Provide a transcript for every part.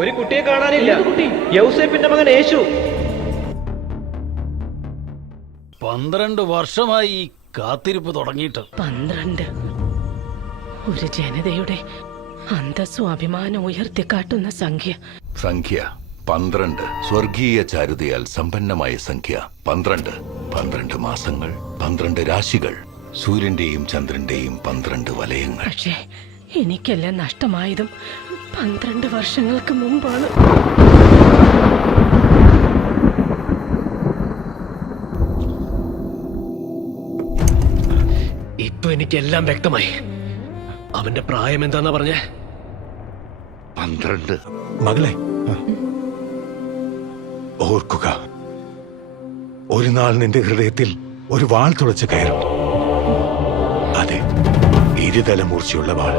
ഒരു കുട്ടിയെ കാണാനില്ല. യൗസേപ്പിന്റെ മകൻ യേശു. 12 വർഷമായി ഈ കാത്തിരിപ്പ് തുടങ്ങിയിട്ട്. 12 ഒരു ജനതയുടെ അന്തസ്സും അഭിമാനം ഉയർത്തിക്കാട്ടുന്ന സംഖ്യ. 12 സ്വർഗീയ ചാരുതയാൽ സമ്പന്നമായ സംഖ്യ. 12 മാസങ്ങൾ, 12 രാശികൾ, സൂര്യന്റെയും ചന്ദ്രന്റെയും 12 വലയങ്ങൾ. പക്ഷേ എനിക്കെല്ലാം നഷ്ടമായതും 12 വർഷങ്ങൾക്ക് മുമ്പാണ്. ഇപ്പൊ എനിക്കെല്ലാം വ്യക്തമായി. അവന്റെ പ്രായം എന്താന്നാ പറഞ്ഞേ? 12. മകളെ, ഓർക്കുക, ഒരു നാൾ നിന്റെ ഹൃദയത്തിൽ ഒരു വാൾ തുളച്ച് കയറും. അതെ, ഇരുതല മൂർച്ചയുള്ള വാൾ.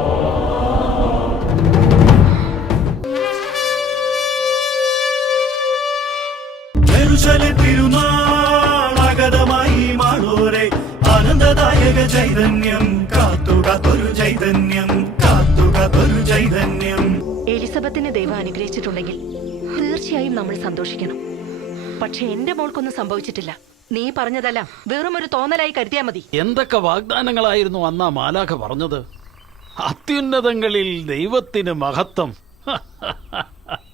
തിരുനാളാഗതമായി മാളോരെ ആനന്ദദായക ചൈതന്യം കാത്തുകാത്തൊരു ചൈതന്യം കാത്തുകാത്തൊരു ചൈതന്യം. എലിസബത്തിനെ ദൈവം അനുഗ്രഹിച്ചിട്ടുണ്ടെങ്കിൽ തീർച്ചയായും നമ്മൾ സന്തോഷിക്കണം. പക്ഷെ എന്റെ മോൾക്കൊന്നും സംഭവിച്ചിട്ടില്ല. നീ പറഞ്ഞതല്ല വെറും ഒരു തോന്നലായി കരുതിയാ മതി. എന്തൊക്കെ വാഗ്ദാനങ്ങളായിരുന്നു അന്നാ മാലാഖ പറഞ്ഞത്? അത്യുന്നതങ്ങളിൽ ദൈവത്തിന് മഹത്വം.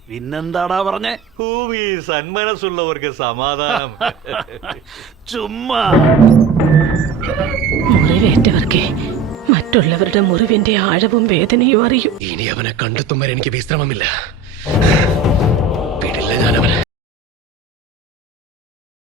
പിന്നെന്താടാ പറഞ്ഞേ? ഭൂമി സന്മനസ്സുള്ളവർക്ക് സമാധാനം. ചുമ്മാ. മുറിവേറ്റവർക്ക് മറ്റുള്ളവരുടെ മുറിവിന്റെ ആഴവും വേദനയും അറിയും. ഇനി അവനെ കണ്ടെത്തും വരെ എനിക്ക് വിശ്രമമില്ല. വിടില്ല ഞാനവനെ.